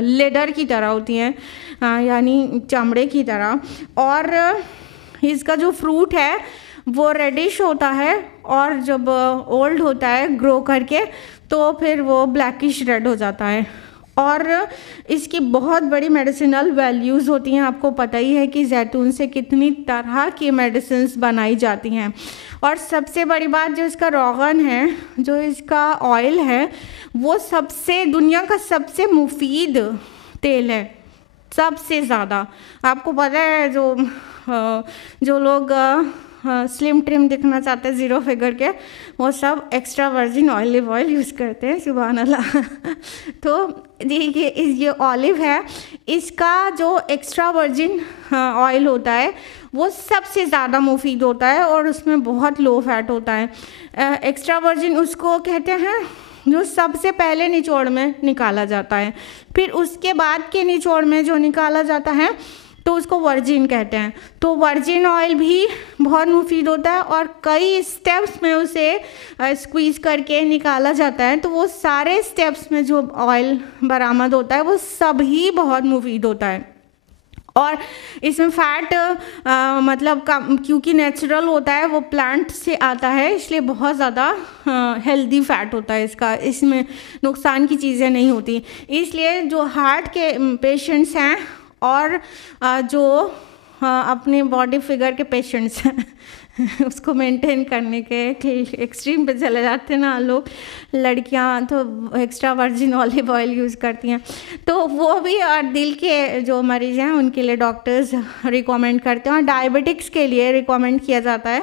لیڈر کی طرح ہوتی ہیں، یعنی چمڑے کی طرح، اور اس کا جو فروٹ ہے وہ ریڈش ہوتا ہے، اور جب اولڈ ہوتا ہے گرو کر کے تو پھر وہ بلیکش ریڈ ہو جاتا ہے، اور اس کی بہت بڑی میڈیسنل ویلیوز ہوتی ہیں۔ آپ کو پتہ ہی ہے کہ زیتون سے کتنی طرح کی میڈیسنز بنائی جاتی ہیں، اور سب سے بڑی بات جو اس کا روغن ہے، جو اس کا آئل ہے، وہ دنیا کا سب سے مفید تیل ہے، سب سے زیادہ۔ آپ کو پتہ ہے جو لوگ سلم ٹرم دکھنا چاہتے ہیں زیرو فگر کے، وہ سب extra virgin olive oil use کرتے ہیں، سبحان اللہ۔ تو یہ آلیو ہے، اس کا جو ایکسٹرا ورجن آئل ہوتا ہے وہ سب سے زیادہ مفید ہوتا ہے، اور اس میں بہت لو فیٹ ہوتا ہے۔ ایکسٹرا ورجن اس کو کہتے ہیں جو سب سے پہلے نچوڑ میں نکالا جاتا ہے، پھر اس کے بعد کے نچوڑ میں جو نکالا جاتا ہے تو اس کو ورجن کہتے ہیں. تو ورجن آئل بھی بہت مفید ہوتا ہے اور کئی اسٹیپس میں اسے اسکویز کر کے نکالا جاتا ہے. تو وہ سارے اسٹیپس میں جو آئل برآمد ہوتا ہے وہ سب ہی بہت مفید ہوتا ہے. اور اس میں فیٹ مطلب کیونکہ نیچرل ہوتا ہے, وہ پلانٹ سے آتا ہے, اس لیے بہت زیادہ ہیلدی فیٹ ہوتا ہے اس کا, اس میں نقصان کی چیزیں نہیں ہوتی. اس لیے جو ہارٹ کے پیشنٹس ہیں اور جو اپنے باڈی فگر کے پیشنٹس ہیں اس کو مینٹین کرنے کے ایکسٹریم پہ چلے جاتے ہیں نا لوگ, لڑکیاں تو extra virgin olive oil use کرتی ہیں, تو وہ بھی, اور دل کے جو مریض ہیں ان کے لیے ڈاکٹرز ریکمینڈ کرتے ہیں, اور ڈائبٹکس کے لیے ریکمینڈ کیا جاتا ہے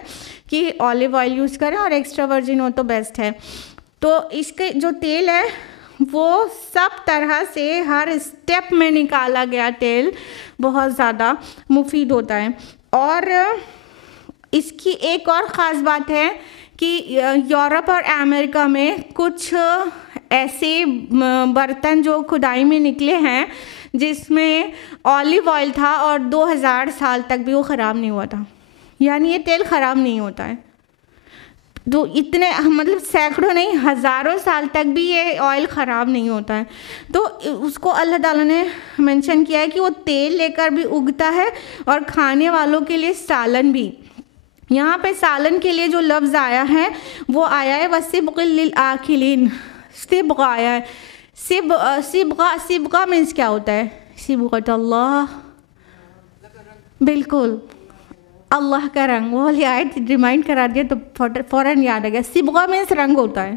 کہ اولیو آئل یوز کریں اور ایکسٹرا ورجن ہو تو بیسٹ ہے. تو اس کے جو تیل ہے وہ سب طرح سے ہر اسٹیپ میں نکالا گیا تیل بہت زیادہ مفید ہوتا ہے. اور اس کی ایک اور خاص بات ہے کہ یورپ اور امریکہ میں کچھ ایسے برتن جو کھدائی میں نکلے ہیں جس میں اولیو آئل تھا اور 2000 سال تک بھی وہ خراب نہیں ہوا تھا. یعنی یہ تیل خراب نہیں ہوتا ہے. تو اتنے مطلب سینکڑوں نہیں ہزاروں سال تک بھی یہ آئل خراب نہیں ہوتا ہے. تو اس کو اللہ تعالیٰ نے مینشن کیا ہے کہ وہ تیل لے کر بھی اگتا ہے اور کھانے والوں کے لیے سالن بھی. یہاں پہ سالن کے لیے جو لفظ آیا ہے وہ آیا ہے وَسِبْغٍ لِلْآكِلِينَ, سبغ آیا ہے. سبغہ مینس کیا ہوتا ہے؟ صبغۃ اللہ, بالکل اللہ کا رنگ. وہ والی آیت ریمائنڈ کرا دیا تو فوراً یاد آ گیا. صبغہ مینس رنگ ہوتا ہے,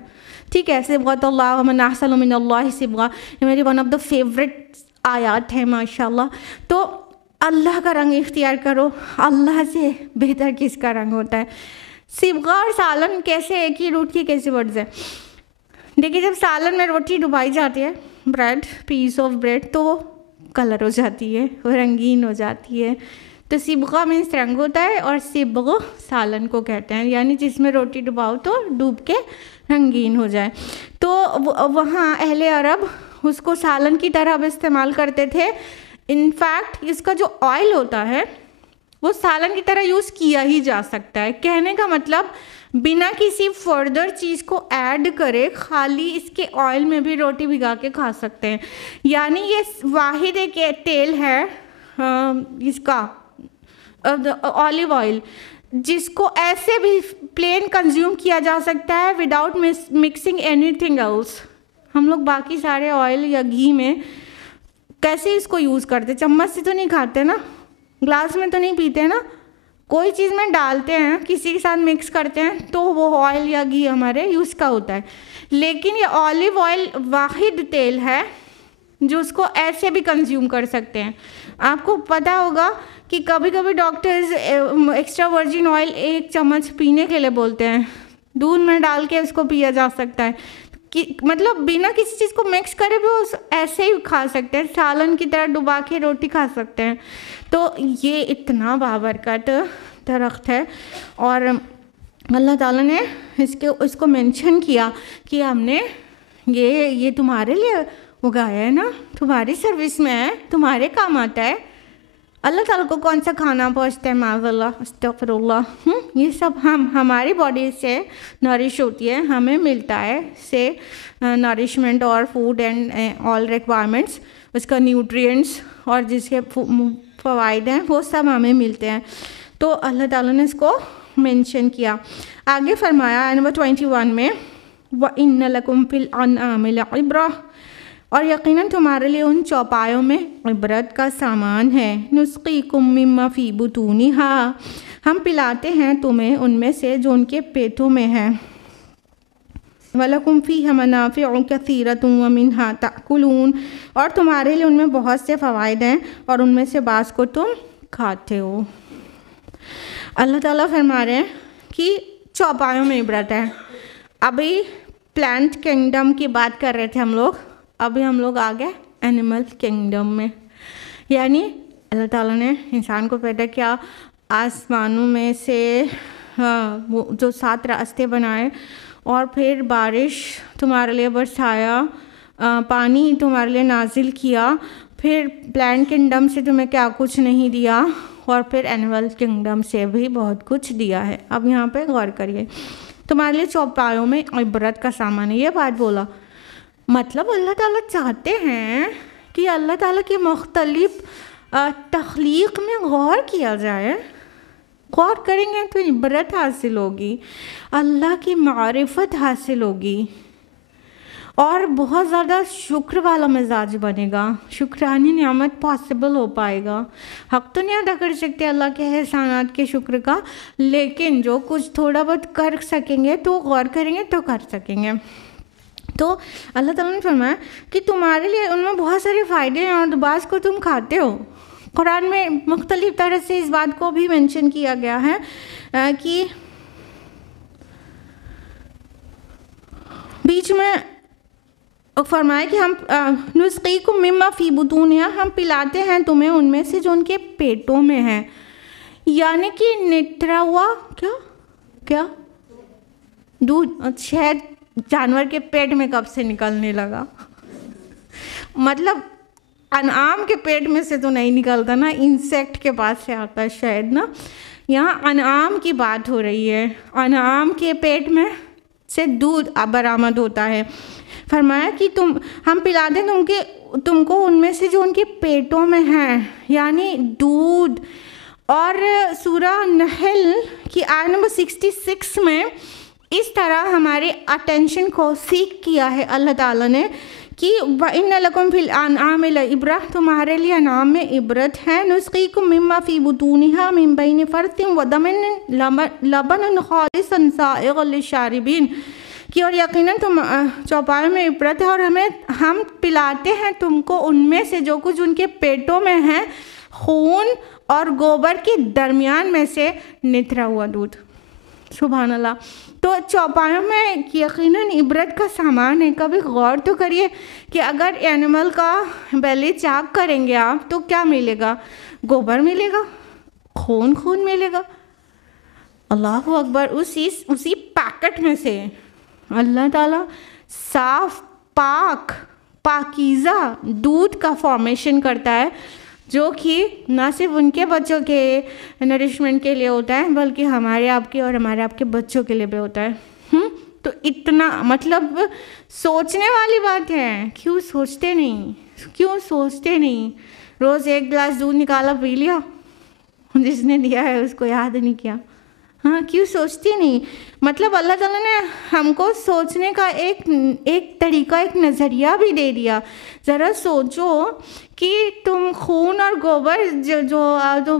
ٹھیک ہے. صبغۃ اللہ ومن احسن من اللہ صبغہ, یہ میری ون آف دا فیوریٹ آیات ہے ماشاء اللہ. تو اللہ کا رنگ اختیار کرو, اللہ سے بہتر کس کا رنگ ہوتا ہے. صبغہ اور سالن کیسے ایک ہی روٹ کی کیسے ورڈز ہیں؟ دیکھیے جب سالن میں روٹی ڈبائی جاتی ہے, بریڈ, پیس آف بریڈ, تو وہ کلر ہو جاتی ہے, وہ رنگین ہو جاتی ہے. تو صبغہ مینس رنگ ہوتا ہے اور صبغ سالن کو کہتے ہیں, یعنی جس میں روٹی ڈباؤ تو ڈوب کے رنگین ہو جائے. تو وہاں اہل عرب اس کو سالن کی طرح اب استعمال کرتے تھے. انفیکٹ اس کا جو آئل ہوتا ہے وہ سالن کی طرح یوز کیا ہی جا سکتا ہے. کہنے کا مطلب بنا کسی فردر چیز کو ایڈ کرے خالی اس کے آئل میں بھی روٹی بھگا کے کھا سکتے ہیں. یعنی یہ واحد ایک تیل ہے اس کا اولیو آئل جس کو ایسے بھی پلین کنزیوم کیا جا سکتا ہے without mixing anything else. ہم لوگ باقی سارے آئل یا گھی میں کیسے اس کو یوز کرتے, چمچ سے تو نہیں کھاتے نا, گلاس میں تو نہیں پیتے نا, کوئی چیز میں ڈالتے ہیں کسی کے ساتھ مکس کرتے ہیں تو وہ آئل یا گھی ہمارے یوز کا ہوتا ہے. لیکن یہ اولیو آئل واحد تیل ہے جو اس کو ایسے بھی کنزیوم کر سکتے ہیں. آپ کو پتہ ہوگا کہ کبھی کبھی ڈاکٹرز ایکسٹرا ورجن آئل 1 چمچ پینے کے لیے بولتے ہیں, دودھ میں ڈال کے اس کو پیا جا سکتا ہے. مطلب بنا کسی چیز کو مکس کرے بھی وہ ایسے ہی کھا سکتے ہیں, سالن کی طرح ڈبا کے روٹی کھا سکتے ہیں. تو یہ اتنا بابرکت درخت ہے اور اللہ تعالیٰ نے اس کو مینشن کیا کہ ہم نے یہ تمہارے لیے اگایا ہے نا, تمہاری سروس میں ہے, تمہارے کام آتا ہے. اللہ تعالیٰ کو کون سا کھانا پہنچتا ہے, معاذ اللہ, استغفر اللہ. یہ سب ہماری باڈی سے نرش ہوتی ہے, ہمیں ملتا ہے سے نرشمنٹ اور فوڈ اینڈ آل ریکوائرمنٹس, اس کا نیوٹرینٹس اور جس کے فوائد ہیں وہ سب ہمیں ملتے ہیں. تو اللہ تعالیٰ نے اس کو مینشن کیا. آگے فرمایا نمبر 21 میں وَإِنَّ لَكُمْ فِي الْأَنْعَامِ لَعِبْرَةً, اور یقیناً تمہارے لیے ان چوپایوں میں عبرت کا سامان ہے. نُسْقِيكُم مِّمَّا فِي بُطُونِهَا, ہم پلاتے ہیں تمہیں ان میں سے جو ان کے پیٹوں میں ہے. وَلَكُمْ فِيهَا مَنَافِعُ كَثِيرَةٌ وَمِنْهَا تَأْكُلُونَ, اور تمہارے لیے ان میں بہت سے فوائد ہیں اور ان میں سے بعض کو تم کھاتے ہو. اللہ تعالیٰ فرما رہے ہیں کہ چوپایوں میں عبرت ہے. ابھی پلانٹ کنگڈم کی بات کر رہے تھے ہم لوگ, ابھی ہم لوگ آ گئے اینیمل کنگڈم میں. یعنی اللہ تعالیٰ نے انسان کو پیدا کیا, آسمانوں میں سے جو 7 راستے بنائے اور پھر بارش تمہارے لیے برسایا, پانی تمہارے لیے نازل کیا, پھر پلانٹ کنگڈم سے تمہیں کیا کچھ نہیں دیا، اور پھر اینیمل کنگڈم سے بھی بہت کچھ دیا ہے۔ اب یہاں پہ غور کریے، تمہارے لیے چوپایوں میں عبرت کا سامان ہے، یہ بات بولا۔ مطلب اللہ تعالیٰ چاہتے ہیں کہ اللہ تعالیٰ کی مختلف تخلیق میں غور کیا جائے۔ غور کریں گے تو عبرت حاصل ہوگی، اللہ کی معرفت حاصل ہوگی، اور بہت زیادہ شکر والا مزاج بنے گا، شکرانی نعمت پاسبل ہو پائے گا۔ حق تو نہیں ادا کر سکتے اللہ کے احسانات کے شکر کا، لیکن جو کچھ تھوڑا بہت کر سکیں گے تو غور کریں گے تو کر سکیں گے۔ تو اللہ تعالیٰ نے فرمایا کہ تمہارے لیے ان میں بہت سارے فائدے ہیں، اور بعض کو تم کھاتے ہو۔ قرآن میں مختلف طرح سے اس بات کو بھی مینشن کیا گیا ہے کہ بیچ میں فرمایا کہ ہم نسقیکم مما فی بطونہا، ہم پلاتے ہیں تمہیں ان میں سے جو ان کے پیٹوں میں ہے، یعنی کہ نترا ہوا کیا دودھ، شہد جانور کے پیٹ میں کب سے نکلنے لگا؟ مطلب انعام کے پیٹ میں سے تو نہیں نکلتا نا، انسیکٹ کے پاس سے آتا ہے شاید نا۔ یہاں انعام کی بات ہو رہی ہے، انعام کے پیٹ میں سے دودھ برآمد ہوتا ہے۔ فرمایا کہ ہم پلاتے تم کو ان میں سے جو ان کے پیٹوں میں ہیں، یعنی دودھ۔ اور سورہ نحل کی آیت نمبر 66 میں اس طرح ہمارے اٹینشن کو سیکھ کیا ہے اللہ تعالیٰ نے کہ وَإِنَّ لَكُمْ فِي الْأَنْعَامِ لَعِبْرَةً، تمہارے لیے انعام میں عبرت ہے۔ نُسْقِيكُم مِّمَّا فِي بُطُونِهَا مِن بَيْنِ فَرْثٍ وَدَمٍ لَبَنًا خَالِصًا سَائِغًا لِّلشَّارِبِينَ، کہ اور یقیناً تم چوپایوں میں عبرت ہے، اور ہم پلاتے ہیں تم کو ان میں سے جو کچھ ان کے پیٹوں میں ہے، خون اور گوبر کے درمیان میں سے نترا ہوا دودھ۔ سبحان اللہ۔ تو چوپایوں میں یقیناً عبرت کا سامان ہے۔ کبھی غور تو کریے کہ اگر اینیمل کا بیلی چاک کریں گے آپ تو کیا ملے گا؟ گوبر ملے گا، خون ملے گا۔ اللہ اکبر۔ اسی پیکٹ میں سے اللہ تعالیٰ صاف پاکیزہ دودھ کا فارمیشن کرتا ہے، جو کہ نہ صرف ان کے بچوں کے نرشمنٹ کے لیے ہوتا ہے بلکہ ہمارے آپ کے اور ہمارے آپ کے بچوں کے لیے بھی ہوتا ہے۔ تو اتنا مطلب سوچنے والی بات ہے۔ کیوں سوچتے نہیں؟ روز ایک گلاس دودھ نکالا پی لیا، جس نے دیا ہے اس کو یاد نہیں کیا۔ کیوں سوچتی نہیں؟ مطلب اللہ تعالیٰ نے ہم کو سوچنے کا ایک طریقہ، ایک نظریہ بھی دے دیا۔ ذرا سوچو کہ تم خون اور گوبر جو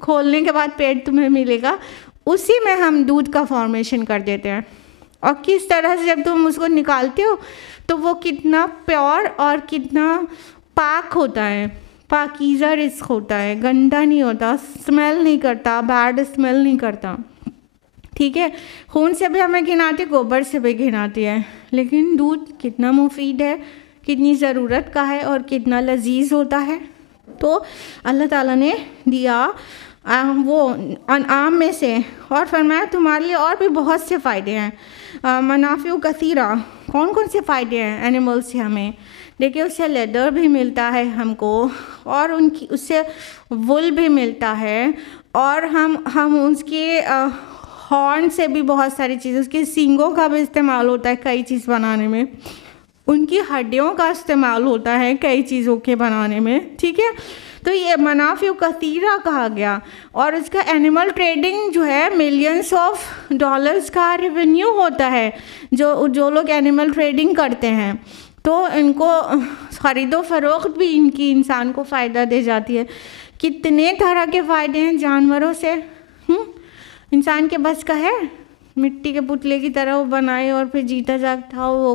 کھولنے کے بعد پیٹ تمہیں ملے گا، اسی میں ہم دودھ کا فارمیشن کر دیتے ہیں، اور کس طرح سے جب تم اس کو نکالتے ہو تو وہ کتنا پیور اور کتنا پاک ہوتا ہے، پاکیزہ رزق ہوتا ہے، گندا نہیں ہوتا، اسمیل نہیں کرتا، بیڈ اسمیل نہیں کرتا۔ ٹھیک ہے، خون سے بھی ہمیں گھناتی، گوبر سے بھی گھناتی ہے، لیکن دودھ کتنا مفید ہے، کتنی ضرورت کا ہے، اور کتنا لذیذ ہوتا ہے۔ تو اللہ تعالیٰ نے دیا وہ انعام میں سے، اور فرمایا تمہارے لیے اور بھی بہت سے فائدے ہیں۔ منافع کثیرہ، کون سے فائدے ہیں اینیمل سے ہمیں؟ دیکھیے، اس سے لیدر بھی ملتا ہے ہم کو، اور اس سے وول بھی ملتا ہے، اور ہم اس کے ہارن سے بھی بہت ساری چیزیں، اس کے سینگوں کا بھی استعمال ہوتا ہے کئی چیز بنانے میں، ان کی ہڈیوں کا استعمال ہوتا ہے کئی چیزوں کے بنانے میں۔ ٹھیک ہے، تو یہ منافع کثیرہ کہا گیا، اور اس کا اینیمل ٹریڈنگ جو ہے ملینز آف ڈالرز کا ریونیو ہوتا ہے، جو لوگ اینیمل ٹریڈنگ کرتے ہیں، تو ان کو خرید و فروخت بھی ان کی انسان کو فائدہ دے جاتی ہے۔ کتنے طرح کے فائدے ہیں جانوروں سے، انسان کے بس کا ہے مٹی کے پتلے کی طرح وہ بنائے اور پھر جیتا جاگتا وہ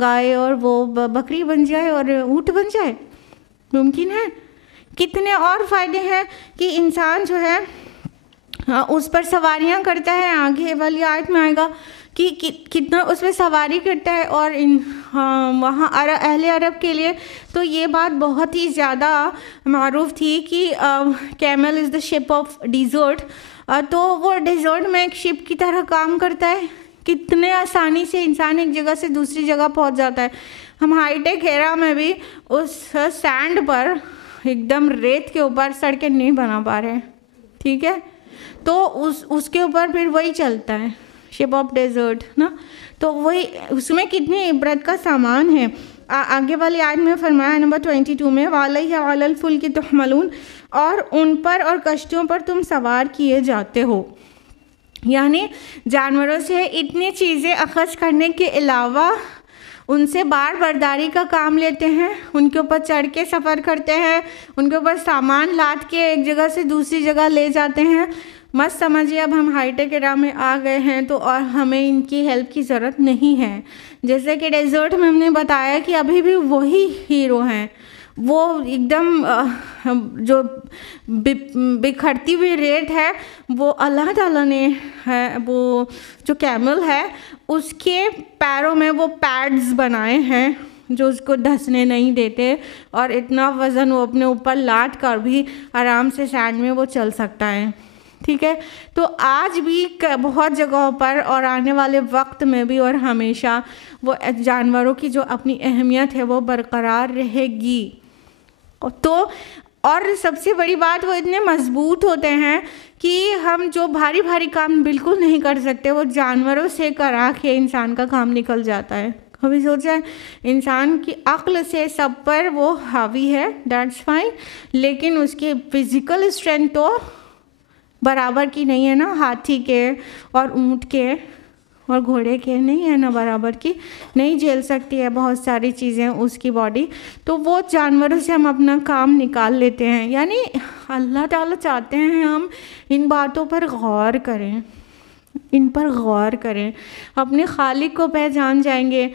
گائے اور وہ بکری بن جائے اور اونٹ بن جائے؟ ممکن ہے؟ کتنے اور فائدے ہیں کہ انسان جو ہے اس پر سواریاں کرتا ہے، آگے والی آیت میں آئے گا کہ کتنا اس پہ سواری کرتا ہے، اور وہاں اہل عرب کے لیے تو یہ بات بہت ہی زیادہ معروف تھی کہ camel is the ship of desert, تو وہ ڈیزرٹ میں ایک شپ کی طرح کام کرتا ہے کتنے آسانی سے انسان ایک جگہ سے دوسری جگہ پہنچ جاتا ہے. ہم ہائی ٹیک ایرا میں بھی اس سینڈ پر ایک دم ریت کے اوپر سڑکیں نہیں بنا پا رہے ہیں, ٹھیک ہے, تو اس کے اوپر پھر وہی چلتا ہے, شپ آف ڈیزرٹ نا, تو وہی اس میں کتنی عبرت کا سامان ہے. آگے والی آیت میں فرمایا نمبر 22 میں وَعَلَيْهَ وَعَلَى الْفُلْكِ تُحْمَلُونَ, اور ان پر اور کشتیوں پر تم سوار کیے جاتے ہو. یعنی جانوروں سے اتنی چیزیں اخذ کرنے کے علاوہ ان سے بار برداری کا کام لیتے ہیں, ان کے اوپر چڑھ کے سفر کرتے ہیں, ان کے اوپر سامان لاد کے ایک جگہ سے دوسری جگہ لے جاتے ہیں. مت سمجھیے اب ہم ہائی ٹیک ایرا میں آ گئے ہیں تو اور ہمیں ان کی ہیلپ کی ضرورت نہیں ہے. جیسے کہ ڈیزرٹ میں ہم نے بتایا کہ ابھی بھی وہی ہیرو ہیں, وہ ایک دم جو بکھرتی ہوئی ریت ہے وہ اللہ تعالیٰ نے ہے, وہ جو کیمل ہے اس کے پیروں میں وہ پیڈز بنائے ہیں جو اس کو دھسنے نہیں دیتے, اور اتنا وزن وہ اپنے اوپر لاد کر بھی آرام سے سینڈ میں وہ چل سکتا ہے, ٹھیک ہے. تو آج بھی بہت جگہوں پر اور آنے والے وقت میں بھی اور ہمیشہ وہ جانوروں کی جو اپنی اہمیت ہے وہ برقرار رہے گی. تو اور سب سے بڑی بات وہ اتنے مضبوط ہوتے ہیں کہ ہم جو بھاری بھاری کام بالکل نہیں کر سکتے وہ جانوروں سے کرا کے انسان کا کام نکل جاتا ہے. کبھی سوچا ہے انسان کی عقل سے سب پر وہ حاوی ہے, دیٹس فائن, لیکن اس کی فزیکل اسٹرینتھ تو برابر کی نہیں ہے نا, ہاتھی کے اور اونٹ کے اور گھوڑے کے نہیں ہے نا برابر کی, نہیں جھیل سکتی ہے بہت ساری چیزیں اس کی باڈی. تو وہ جانوروں سے ہم اپنا کام نکال لیتے ہیں. یعنی اللہ تعالیٰ چاہتے ہیں ہم ان باتوں پر غور کریں, ان پر غور کریں, اپنے خالق کو پہچان جائیں گے.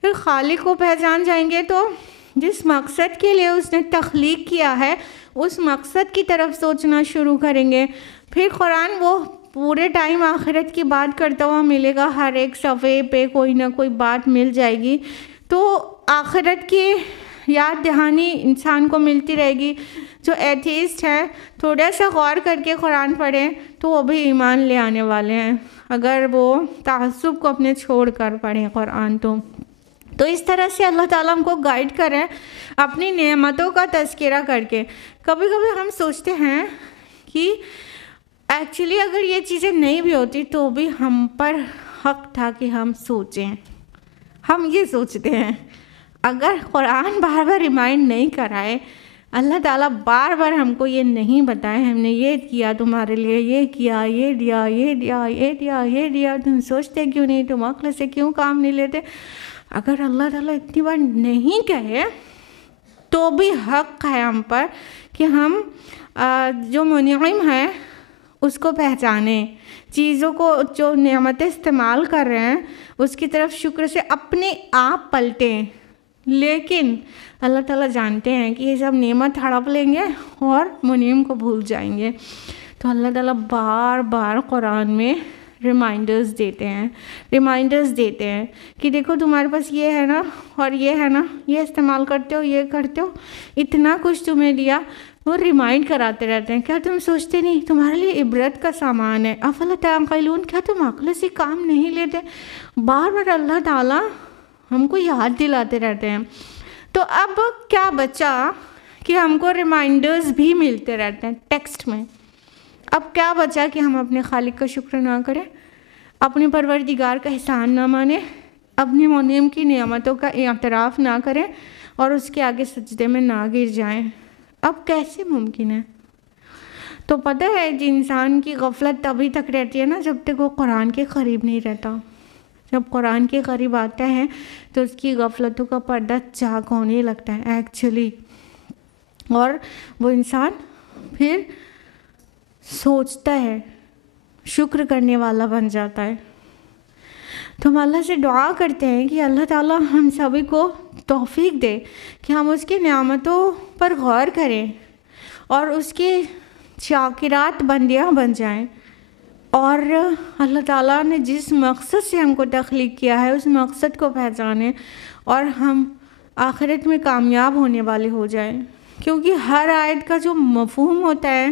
پھر خالق کو پہچان جائیں گے تو جس مقصد کے لیے اس نے تخلیق کیا ہے اس مقصد کی طرف سوچنا شروع کریں گے. پھر قرآن وہ پورے ٹائم آخرت کی بات کرتا ہوا ملے گا, ہر ایک صفحے پہ کوئی نہ کوئی بات مل جائے گی. تو آخرت کی یاد دہانی انسان کو ملتی رہے گی. جو ایتھیسٹ ہے تھوڑا سا غور کر کے قرآن پڑھیں تو وہ بھی ایمان لے آنے والے ہیں, اگر وہ تعصب کو اپنے چھوڑ کر پڑھیں قرآن. تو اس طرح سے اللہ تعالیٰ ہم کو گائیڈ کریں اپنی نعمتوں کا تذکرہ کر کے. کبھی کبھی ہم سوچتے ہیں کہ ایکچولی اگر یہ چیزیں نہیں بھی ہوتی تو بھی ہم پر حق تھا کہ ہم سوچیں. ہم یہ سوچتے ہیں اگر قرآن بار بار ریمائنڈ نہیں کرائے, اللہ تعالیٰ بار بار ہم کو یہ نہیں بتائے ہم نے یہ کیا تمہارے لیے, یہ کیا, یہ دیا, یہ دیا, یہ دیا, یہ دیا, تم سوچتے کیوں نہیں, تم عقل سے کیوں کام نہیں لیتے. اگر اللہ تعالیٰ اتنی بار نہیں کہے تو بھی حق ہے ہم پر کہ ہم جو منعم ہے اس کو پہچانیں, چیزوں کو جو نعمتیں استعمال کر رہے ہیں اس کی طرف شکر سے اپنے آپ پلٹیں. لیکن اللہ تعالیٰ جانتے ہیں کہ یہ سب نعمت ہڑپ لیں گے اور منعم کو بھول جائیں گے. تو اللہ تعالیٰ بار بار قرآن میں ریمائنڈرز دیتے ہیں کہ دیکھو تمہارے پاس یہ ہے نا اور یہ ہے نا, یہ استعمال کرتے ہو, یہ کرتے ہو, اتنا کچھ تمہیں دیا. وہ ریمائنڈ کراتے رہتے ہیں, کیا تم سوچتے نہیں تمہارے لیے عبرت کا سامان ہے, افلا تعقلون, کیا تم عقل سے کام نہیں لیتے. بار بار اللہ تعالیٰ ہم کو یاد دلاتے رہتے ہیں. تو اب کیا بچا کہ ہم کو ریمائنڈرز بھی ملتے رہتے ہیں ٹیکسٹ میں. اب کیا بچا کہ ہم اپنے خالق کا شکر نہ کریں, اپنے پروردگار کا احسان نہ مانیں, اپنی منعم کی نعمتوں کا اعتراف نہ کریں اور اس کے آگے سجدے میں نہ گر جائیں. اب کیسے ممکن ہے؟ تو پتہ ہے جی انسان کی غفلت تبھی تک رہتی ہے نا جب تک وہ قرآن کے قریب نہیں رہتا. جب قرآن کے قریب آتا ہے تو اس کی غفلتوں کا پردہ چاک ہونے لگتا ہے ایکچولی, اور وہ انسان پھر سوچتا ہے, شکر کرنے والا بن جاتا ہے. تو ہم اللہ سے دعا کرتے ہیں کہ اللہ تعالیٰ ہم سبھی کو توفیق دے کہ ہم اس کی نعمتوں پر غور کریں اور اس کے شاکرات بندیاں بن جائیں, اور اللہ تعالیٰ نے جس مقصد سے ہم کو تخلیق کیا ہے اس مقصد کو پہچانیں اور ہم آخرت میں کامیاب ہونے والے ہو جائیں. کیونکہ ہر آیت کا جو مفہوم ہوتا ہے,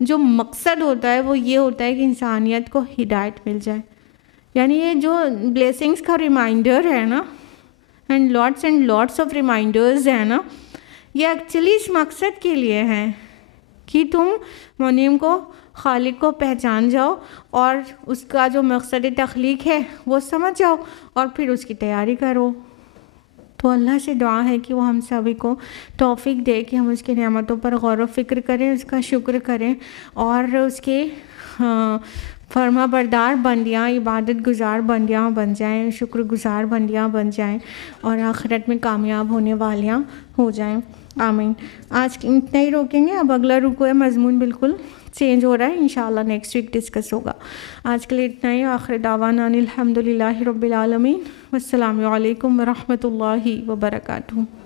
جو مقصد ہوتا ہے وہ یہ ہوتا ہے کہ انسانیت کو ہدایت مل جائے, یعنی یہ جو بلیسنگس کا ریمائنڈر ہے نا، اینڈ لاٹس آف ریمائنڈرز ہیں نا، یہ ایکچولی اس مقصد کے لیے ہیں کہ تم منعم کو، خالق کو پہچان جاؤ اور اس کا جو مقصد تخلیق ہے وہ سمجھ جاؤ اور پھر اس کی تیاری کرو۔ تو اللہ سے دعا ہے کہ وہ ہم سبھی کو توفیق دے کہ ہم اس کی نعمتوں پر غور و فکر کریں، اس کا شکر کریں اور اس کے فرما بردار بندیاں، عبادت گزار بندیاں بن جائیں، شکر گزار بندیاں بن جائیں اور آخرت میں کامیاب ہونے والیاں ہو جائیں۔ آمین۔ آج اتنا ہی روکیں گے، اب اگلا رکوع ہے مضمون بالکل چینج ہو رہا ہے، انشاءاللہ نیکسٹ ویک ڈسکس ہوگا۔ آج کے لیے اتنا ہی، آخر دعوانا الحمدللہ رب العالمین، والسلام علیکم ورحمۃ اللہ وبرکاتہ۔